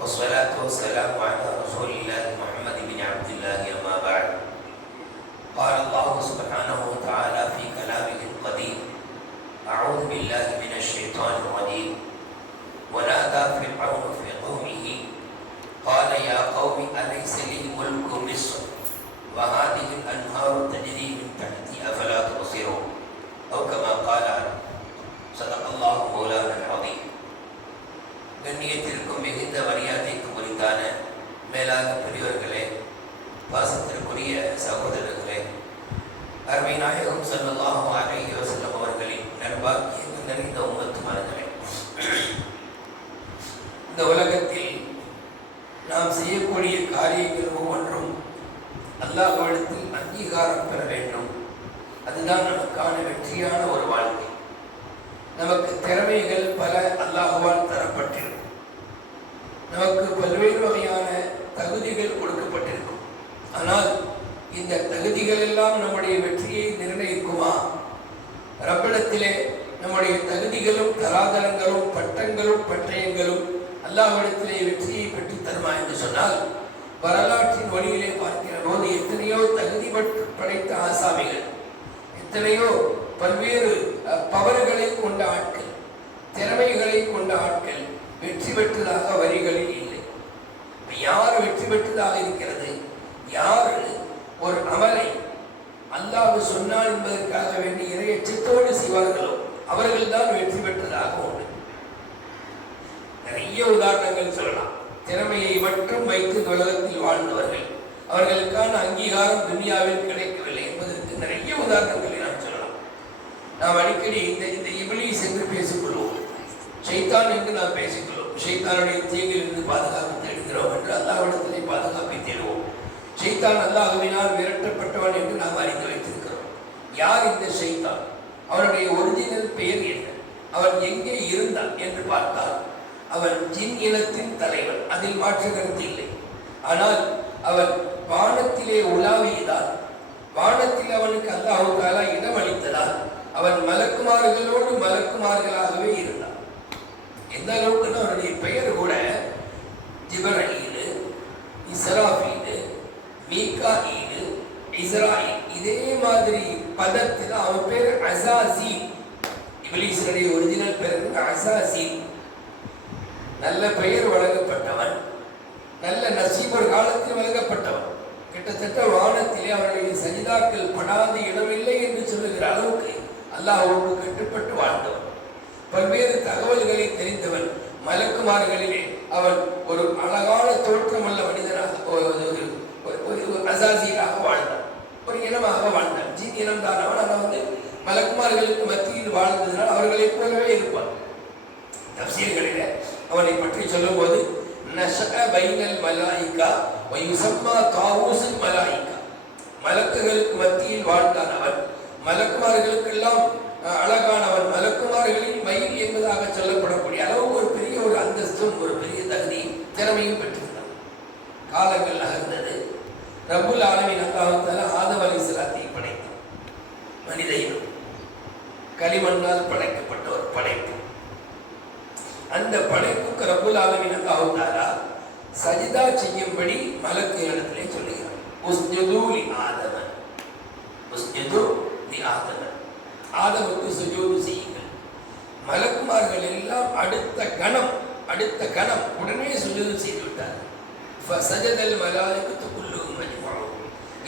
والصلاة والسلام على رسول الله محمد நாம் செய்யக்கூடிய காரியங்கள் ஒவ்வொன்றும் அல்லாஹ்விடத்தில் அங்கீகாரம் பெற வேண்டும். அதுதான் நமக்கான வெற்றியான ஒரு வாழ்க்கை. நமக்கு திறமைகள் பல அல்லாஹுவால் தரப்பட்டிருக்கும். நமக்கு பல்வேறு வகையான தகுதிகள் கொடுக்கப்பட்டிருக்கும். ஆனால் இந்த தகுதிகள் எல்லாம் நம்முடைய வெற்றியை நிர்ணயிக்குமா? ரப்பிடத்திலே நம்முடைய தகுதிகளும் தராதரங்களும் பட்டங்களும் பட்டயங்களும் அல்லாஹிடத்திலே வெற்றியை பெற்று தருமா என்று சொன்னால் வரலாற்றின் வழியிலே பார்க்கிற போது எத்தனையோ தகுதி பட்டு படைத்த ஆசாமிகள் எத்தனையோ பல்வேறு பவர்களை கொண்ட ஆட்கள் திறமைகளை கொண்ட ஆட்கள் வெற்றி பெற்றதாக வரிகளில் இல்லை. யார் வெற்றி பெற்றதாக இருக்கிறது? யார் ஒரு அமலை அல்லாஹ் சொன்னான் என்பதற்காக வேண்டி இறையச்சத்தோடு செய்வார்களோ அவர்கள்தான் வெற்றி பெற்றதாக உண்டு. நிறைய உதாரணங்கள் சொல்லலாம். திறமையை மட்டும் வைத்து இந்த உலகத்தில் வாழ்ந்தவர்கள். அவர்களுக்கான அங்கீகாரம் துனியாவில் கிடைக்கவில்லை என்பதற்கு நிறைய உதாரணங்களை நான் சொல்லலாம். நாம் அடிக்கடி இந்த இந்த இபிலிஸ் என்று பேசிக்கொள்வோம். ஷைத்தான் என்று நாம் பேசிக்கொள்வோம். ஷைத்தானுடைய தீங்கிலிருந்து பாதுகாப்பு தேடுகிறோம் என்று அல்லாஹ்விடத்திலே பாதுகாப்பை தேடுவோம். ஷைத்தான் அல்லாஹுவினால் விரட்டப்பட்டவன் என்று நாம் அறிந்து வைத்திருக்கிறோம். யார் இந்த ஷைத்தான்? அவனுடைய ஒரிஜினல் பெயர் என்ன? அவன் எங்கே இருந்தான் என்று பார்த்தால் அவன் ஜின் இனத்தின் தலைவன். அதில் மாற்று கருத்து இல்லை. ஆனால் அவன் வானத்திலே உலாவியதால் வானத்தில் அவனுக்கு அல்லாஹு தாலா இடம் அளித்ததால் அவன் மலக்குமார்களோடு மலக்குமார்களாகவே இருந்தான். எந்த அளவுக்குன்னா அவனுடைய பெயர் கூட ஜிபரீலு மீகா ஈடு இஸ்ராயில். இதே மாதிரி பதத்தில் அவன் பேர் அசாசி இபிலீசனுடைய ஒரிஜினல் பேர் அசாசி நல்ல பெயர் வழங்கப்பட்டவன் நல்ல நசீப் ஒரு காலத்தில் வழங்கப்பட்டவன். கிட்டத்தட்ட வானத்திலே அவருடைய சஜிதாக்கள் படாத இடமில்லை என்று சொல்லுகிற அளவுக்கு அல்லாஹ்வுக்கு கட்டுப்பட்டு வாழ்ந்தவன். பல்வேறு தகவல்களை தெரிந்தவன் மலக்குமார்களிலே அவன் ஒரு அழகான தோற்றமுள்ள மனிதனாக ஒரு ஒரு- ஒரு- ஒரு- ஒரு வாழ்ந்தான். ஒரு இனமாக வாழ்ந்தான். ஜீன் இனம் தான் அவன் ஆனால் வந்து மலக்குமார்களுக்கு மத்தியில் வாழ்ந்ததினால் அவர்களைப் போலவே இருப்பான். தப்சீர்களிலே அவனை பற்றி சொல்லும்போது நஷக பைனல் மலாயிகா வயுசம்மா தாவூசல் மலாயிகா. மலக்குகளுக்கு மத்தியில் வாழ்ந்தான் அவன். மலக்குமார்களுக்கெல்லாம் அழகானவன். மலக்குமார்களின் மயில் என்பதாக சொல்லப்படக்கூடிய அளவு ஒரு பெரிய ஒரு அந்தஸ்தும் ஒரு பெரிய தகுதியும் திறமையும் பெற்றிருந்தான். காலங்கள் நகர்ந்தது. ரபுல் ஆலமின் அல்லாஹால ஆதம் அலி சலாத்தை படைத்தான். மனித இனம். களிமண்ணால் படைக்கப்பட்ட ஒரு படைப்பு. அந்த படைப்பு படைப்புக்கு ரப்புல் ஆலமின் சஜிதா செய்யும்படி மலக்கு இடத்திலே சொல்லுகிறார் லி லி ஆதமுக்கு சுஜூது செய்யுங்கள். மலக்குமார்கள் எல்லாம் அடுத்த கணம் அடுத்த கணம் உடனே சுஜூது செய்து விட்டார் சஜதல் மலாலிகத்து குல்லுஹும்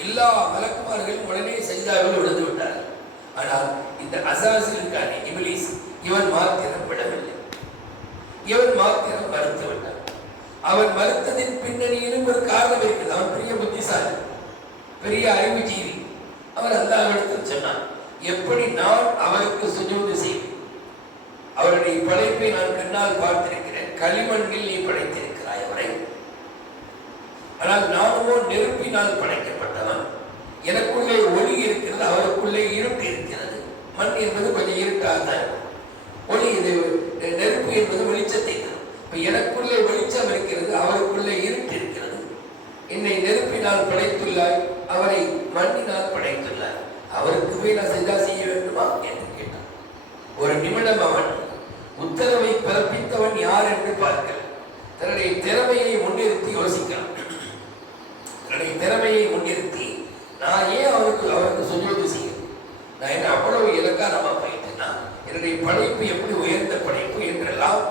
எல்லா மலக்குமார்களும் உடனே சஜிதாவில் விழுந்து விட்டார் ஆனால் இந்த அசாசில் இருக்கானே இவன் மாத்திரம் விடவில்லை. இவன் மாத்திரம் மறுத்து விட்டான் அவன் மறுத்ததின் பின்னணியிலும் ஒரு காரணம் இருக்குது. அவன் பெரிய புத்திசாலி பெரிய அறிவுஜீவி. அவர் அல்லாஹ்விடத்தில் சொன்னான் எப்படி நான் அவருக்கு சுஜூது செய்வேன்? அவருடைய படைப்பை நான் கண்ணால் பார்த்திருக்கிறேன். களிமண்ணில் நீ படைத்திருக்கிறாய் அவரை. ஆனால் நானுமோ நெருப்பினால் படைக்கப்பட்டவன். எனக்குள்ளே ஒளி இருக்கிறது அவருக்குள்ளே இருட்டு இருக்கிறது. மண் என்பது கொஞ்சம் இருட்டாக தான் இருக்கும். இது நெருப்பு என்பது வெளிச்சத்தை தரும். இப்ப எனக்குள்ளே வெளிச்சம் இருக்கிறது அவருக்குள்ளே இருட்டு இருக்கிறது. என்னை நெருப்பினால் படைத்துள்ளாய் அவரை மண்ணினால் படைத்துள்ளார் அவருக்கு போய் நான் செஞ்சா செய்ய வேண்டுமா என்று கேட்டான். ஒரு நிமிடம் அவன் உத்தரவை பிறப்பித்தவன் யார் என்று பார்க்கல. தன்னுடைய திறமையை முன்னிறுத்தி யோசிக்கலாம். தன்னுடைய திறமையை முன்னிறுத்தி நான் ஏன் அவருக்கு அவருக்கு சுஜோதி செய்யணும் நான் என்ன அவ்வளவு இலக்காரமா போயிட்டேன்னா என்னுடைய படைப்பு எப்படி உயர்ந்த படைப்பு என்றெல்லாம்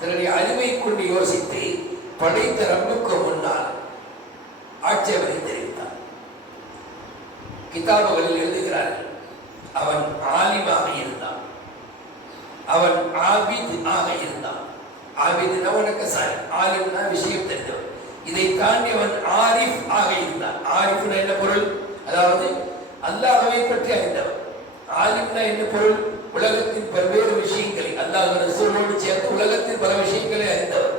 தன்னுடைய அறிவை கொண்டு யோசித்து படைத்த ரப்புக்கு முன்னால் ஆட்சேபனை தெரிவித்தார். கிதாபுகளில் எழுதுகிறார்கள் அவன் ஆலிமாக இருந்தான். அவன் ஆபித் ஆக இருந்தான். ஆபித்னா உனக்கு சாரி? ஆலிம்னா விஷயம் தெரிந்தவன். இதை தாண்டி அவன் ஆரிஃப் ஆக இருந்தான். ஆரிஃப்னா என்ன பொருள்? அதாவது அல்லாஹவை பற்றி அறிந்தவன். ஆலிம்னா என்ன பொருள்? உலகத்தின் பல்வேறு விஷயங்களை அல்லாஹ் ரசூலோடு சேர்த்து உலகத்தின் பல விஷயங்களை அறிந்தவர்.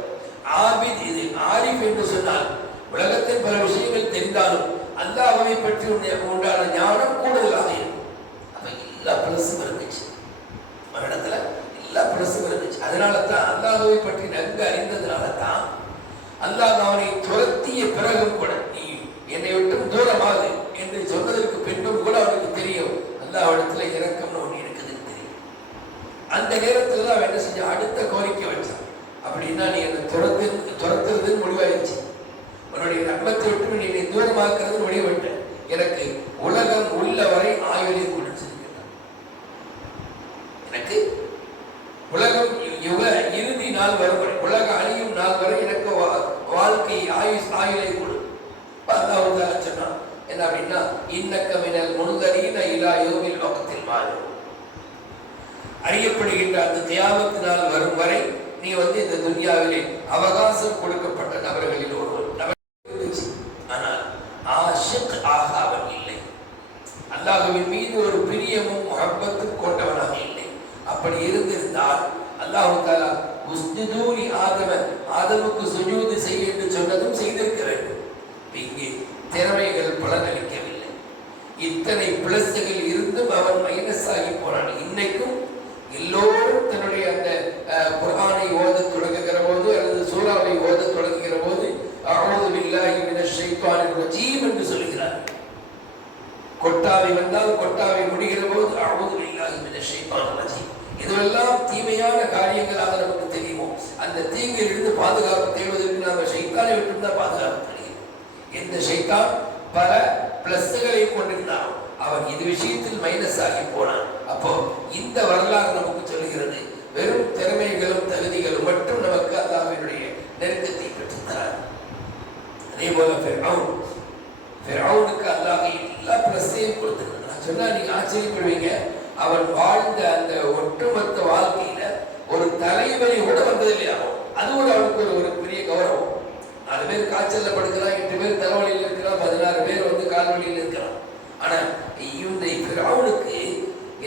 ஆபித் இது ஆரிஃப் என்று சொன்னால் உலகத்தின் பல விஷயங்கள் தெரிந்தாலும் அல்லாஹ்வை பற்றி உண்டான ஞானம் கூடுதலாக இருக்கும். அப்ப எல்லா பிளஸும் இருந்துச்சு மரணத்துல எல்லா பிளஸும் இருந்துச்சு அதனால தான் அல்லாஹ்வை பற்றி நன்கு அறிந்ததுனால தான் அல்லாஹ் அவனை துரத்திய பிறகும் கூட நீ என்னை விட்டு தூரமாகு என்று சொன்னதற்கு பின்பும் கூட அவனுக்கு தெரியும். அல்லாஹ் இடத்துல இறக்கம் அந்த நேரத்துல தான் என்ன செஞ்சான்? அடுத்த கோரிக்கை வச்சான். அப்படின்னா நீ என்னை துரத்து துரத்துறதுன்னு முடிவாயிடுச்சு. உன்னுடைய ரத்னத்தை விட்டு நீ என்னை தூரமாக்குறது முடிவுவிட்ட எனக்கு உலகம் உள்ள வரை ஆயுளை கொடுத்திருக்கிறான் எனக்கு உலகம் யுக இறுதி நாள் வரும் வரை உலக அழியும் நாள் வரை எனக்கு வா- வாழ்க்கை ஆயுஷ் ஆயுளை கொடு. அல்லாஹ் சொன்னான் என்ன அப்படின்னா இன்னக்கமினல் முன்தரீன இலா யோகில் பக்கத்தில் மாறும் அறியப்படுகின்ற அந்த தியாகத்தினால் வரும் வரை நீ வந்து இந்த துன்யாவிலே அவகாசம் கொடுக்கப்பட்ட நபர்களில் ஒருவர். ஆனால் ஆஷிக் ஆகாவன் இல்லை. அல்லாஹுவின் மீது ஒரு பிரியமும் முகப்பத்தும் கொண்டவனாக இல்லை. அப்படி இருந்திருந்தால் அல்லாஹு தாலா உஸ்ஜுதூரி ஆதவன் ஆதவுக்கு சுஜூது செய் என்று சொன்னதும் செய்திருக்க வேண்டும். இங்கே திறமைகள் பலனளிக்கவில்லை. இத்தனை பிளஸ்கள் இருந்தும் அவன் மைனஸ் ஆகி போனான் இன்னைக்கும் எல்லோரும் தன்னுடைய அந்த அஹ், ஓத தொடங்குகிற போது அல்லது சூறாவை ஓத தொடங்குகிற போது அவுது பில்லாஹி என்று சொல்கிறார்கள் கொட்டாவை வந்தால் கொட்டாவை முடிகிற போது அவுது பில்லாஹி மினஷ் ரஜீம் இதுவெல்லாம் தீமையான காரியங்களாக நமக்கு தெரியுமோ. அந்த தீமையிலிருந்து பாதுகாப்பு தேடுவதற்கு நாம ஷைத்தானை விட்டு தான் பாதுகாப்பு தெரியும் எந்த ஷைத்தான் பல பிளஸ்களை கொண்டிருந்தாலும் அவன் இது விஷயத்தில் மைனஸ் ஆகி போனான். அப்போ இந்த வரலாறு நமக்கு சொல்லுகிறது வெறும் திறமைகளும் தகுதிகளும் மட்டும் நமக்கு அல்லாவினுடைய நெருக்கத்தை பெற்றுத்தரார் அதே போல ஃபிர்அவுன் ஃபிர்அவுனுக்கு அல்லாஹ் எல்லா பிரசையும் கொடுத்திருந்தார் நான் சொன்னா நீங்க ஆச்சரியப்படுவீங்க. அவன் வாழ்ந்த அந்த ஒட்டுமொத்த வாழ்க்கையில ஒரு தலைவலி கூட வந்தது இல்லையா அது கூட அவனுக்கு ஒரு ஒரு பெரிய கௌரவம். நாலு பேர் காய்ச்சல்ல படுக்கிறான் எட்டு பேர் தலைவலியில் இருக்கிறான் பதினாறு பேர் வந்து கால்வழியில் இருக்கிறான். ஆனா இந்த ஃபிரௌனுக்கு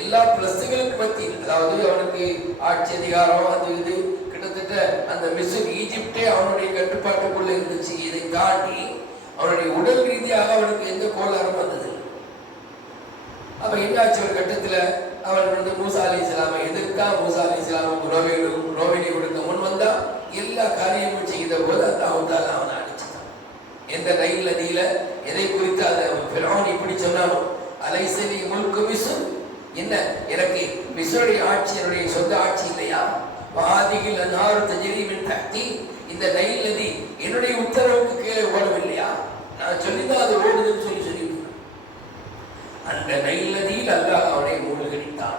எல்லா பிளஸ்களுக்கு பத்தி அதாவது அவனுக்கு ஆட்சி அதிகாரம் அது இது கிட்டத்தட்ட அந்த மிசுக் ஈஜிப்டே அவனுடைய கட்டுப்பாட்டுக்குள்ள இருந்துச்சு. இதை தாண்டி அவனுடைய உடல் ரீதியாக அவனுக்கு எந்த கோளாறும் வந்தது அப்ப என்னாச்சு ஒரு கட்டத்துல? அவன் வந்து மூசா அலி இஸ்லாமை எதிர்த்தா மூசா அலி இஸ்லாமுக்கு நோவேலி நோவேலி கொடுக்க முன் வந்தா எல்லா காரியமும் செய்த போது அந்த அவத்தால் அவனை அடிச்சுட்டான். எந்த நைல்? நதியில எதை குறித்து அதை பிறவன் இப்படி சொன்னாலும் அலைசலி முழுக்க மிசு என்ன? எனக்கு மிஸ்ருடைய ஆட்சி என்னுடைய சொந்த ஆட்சி இல்லையா? பாதியில் அன்னாறு தஜரீமின் தக்தி இந்த நைல் நதி என்னுடைய உத்தரவுக்கு கீழே ஓடவில்லையா? நான் சொல்லிதான் அது ஓடுதுன்னு சொல்லி சொல்லி அந்த நைல் நதியில் அல்லாஹ் அவனை மூழ்கடித்தான்.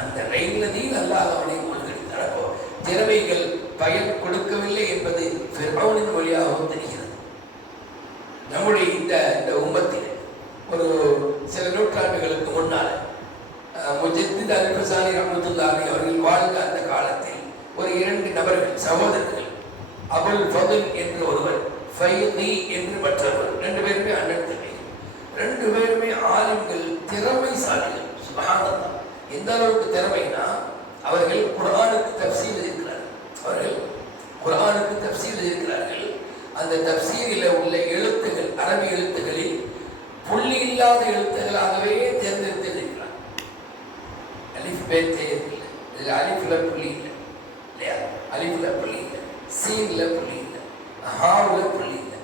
அந்த நைல் நதியில் அல்லாஹ் அவனை மூழ்கடித்தான். அப்போ திறமைகள் பயன் கொடுக்கவில்லை என்பது ஃபிர்அவுனின் வழியாகவும் தெரிகிறது. நம்முடைய இந்த இந்த உம்மத்தில் ஒரு சில நூற்றாண்டுகளுக்கு முன்னால் முஜத்தித் அல்பசானி ரஹமத்துல்லாஹி அவர்கள் வாழ்ந்த அந்த காலத்தில் ஒரு இரண்டு நபர்கள் சகோதரர்கள் அபுல் ஃபதுல் என்று ஒருவர் ஃபைதி என்று மற்றவர் ரெண்டு பேருமே அண்ணன் தம்பி ரெண்டு பேருமே ஆளுங்கள் திறமைசாலிகள் சுபஹானல்லாஹ் எந்த அளவுக்கு திறமைனா அவர்கள் குர்ஆனுக்கு தப்சீல் இருக்கிறார்கள் அவர்கள் குர்ஆனுக்கு தப்சீல் இருக்கிறார்கள் அந்த தப்சீரில் உள்ள எழுத்துகள் அரபி எழுத்துகளில் புள்ளி இல்லாத எழுத்துகளாகவே தேர்ந்தெடுத்திருக்கிறார் அலிஃப் பே தேர் இல்லை இதில் அலிஃபில் புள்ளி இல்லை இல்லையா? அலிஃபில் புள்ளி இல்லை சீன்ல புள்ளி இல்லை ஹாவில் புள்ளி இல்லை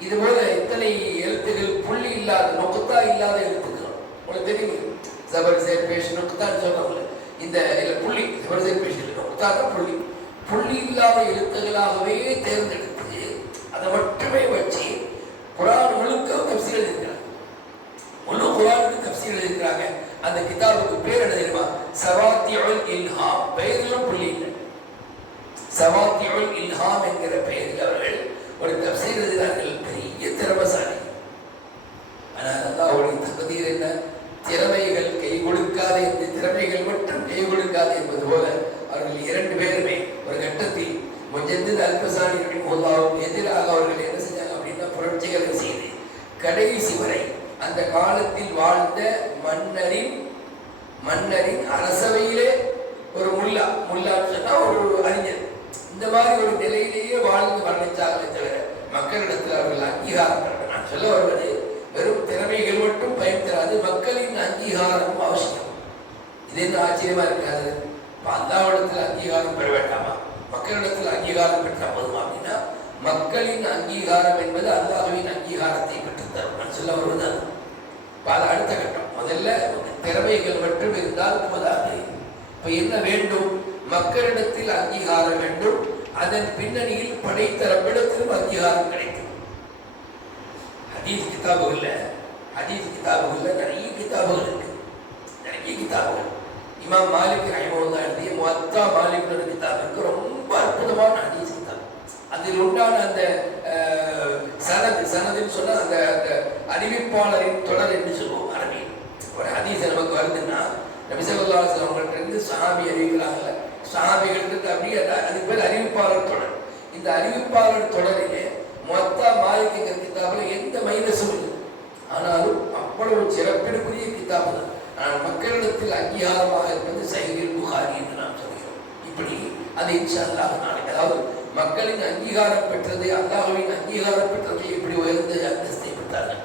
இது போல எத்தனை எழுத்துகள் புள்ளி இல்லாத நொக்குத்தா இல்லாத எழுத்துக்கிறோம் உங்களுக்கு தெரியும் ஜபர் சேர் பேஷ் நொக்குத்தான்னு சொல்றாங்களே இந்த இதில் புள்ளி ஜபர் சேர் பேஷ் நொக்குத்தா தான் புள்ளி. புள்ளி இல்லாத எழுத்துகளாகவே தேர்ந்தெடுத்து அதை மட்டுமே வச்சு குரான் முழுக்க தப்சீல் இருக்கிறார் அந்த கிதாபுக்கு பேர் என்ன தெரியுமா? சவாத்தியுல் இல்ஹாம். பெயரிலும் புள்ளி இல்லை. சவாத்தியுல் இல்ஹாம் என்கிற பெயரில் அவர்கள் ஒரு தப்சீர் எழுதினார்கள். பெரிய திறமசாலி. ஆனால் அல்லாஹ்வுடைய தகுதியில் என்ன? திறமைகள் கை கொடுக்காது இந்த திறமைகள் மட்டும் கை கொடுக்காது என்பது போல அவர்கள் இரண்டு பேருமே ஒரு கட்டத்தில் முஜத்தித் அல்பசாலிகளின் ரஹிமஹுல்லாவுக்கு எதிராக அவர்கள் என்ன செஞ்சாங்க அப்படின்னா புரட்சிகளை செய்து கடைசி வரை அந்த காலத்தில் வாழ்ந்த மன்னரின் மன்னரின் அரசவையிலே ஒரு முல்லா. முல்லான்னு சொன்னா ஒரு அறிஞர். இந்த மாதிரி ஒரு நிலையிலேயே வாழ்ந்து மரணிச்சாங்களே தவிர மக்களிடத்தில் அவர்கள் அங்கீகாரம் நான் சொல்ல வருவது வெறும் திறமைகள் மட்டும் பயன் தராது மக்களின் அங்கீகாரமும் அவசியம். இது என்ன ஆச்சரியமா இருக்காது? இப்ப அல்லாவிடத்தில் அங்கீகாரம் பெற வேண்டாமா? மக்களிடத்தில் அங்கீகாரம் பெற்றால் போதுமா அப்படின்னா மக்களின் அங்கீகாரம் என்பது அல்லாஹுவின் அங்கீகாரத்தை பெற்றுத்தரும். நான் சொல்ல வருவது அது அடுத்த கட்டம். முதல்ல திறமைகள் மட்டும் இருந்தால் போதாது. இப்ப என்ன வேண்டும்? மக்களிடத்தில் அங்கீகாரம் வேண்டும். அதன் பின்னணியில் படைத்தரப்பிடத்திலும் அங்கீகாரம் கிடைக்கும். ஹதீஸ் கிதாபுகள்ல ஹதீஸ் கிதாபுகள்ல நிறைய கிதாபுகள் இருக்கு. நிறைய கிதாபுகள். இமாம் மாலிக் ரஹிமஹுல்லா எழுதிய மொத்தா மாலிக் கிதாப் இருக்கு ரொம்ப அற்புதமான ஹதீஸ் கிதாப். அதில் உண்டான அந்த அஹ், சனது சனதுன்னு சொன்னால் அந்த அந்த அறிவிப்பாளரின் தொடர் என்று சொல்லுவோம். ஒரு ஹதீஸ் நமக்கு வருதுன்னா நபி அவங்கள்ட்ட சஹாபி அறிவிக்கிறாங்கல்ல சஹாபிகளுக்கு அப்படியே அதுக்கு பேர் அறிவிப்பாளர் தொடர். இந்த அறிவிப்பாளர் தொடரிலே மொத்த மாலிக்கிற கிதாபில் எந்த மைனஸும் இல்லை. ஆனாலும் அவ்வளவு சிறப்பிற்குரிய கிதாபு தான் ஆனால் மக்களிடத்தில் அங்கீகாரமாக இருப்பது சைகில் புகாரி என்று நாம் சொல்கிறோம். இப்படி அது இன்ஷா அல்லாஹ் நாளைக்கு அதாவது மக்களின் அங்கீகாரம் பெற்றது அல்லாஹுவின் அங்கீகாரம் பெற்றது இப்படி உயர்ந்த அந்தஸ்தை பெற்றார்கள்.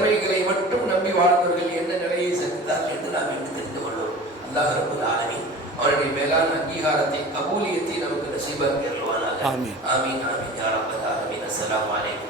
திறமைகளை மட்டும் நம்பி வாழ்ந்தவர்கள் என்ன நிலையை சந்தித்தார்கள் என்று நாம் இன்று தெரிந்து கொள்வோம். அல்லாஹ் ரப்பல் ஆலமீன். அவருடைய மேலான அங்கீகாரத்தை கபூலியத்தை நமக்கு அருள்வானாக ஆமீன். ஆமீன் ஆமீன். யா ரப்பல் ஆலமீன். அஸ்ஸலாமு அலைக்கும்.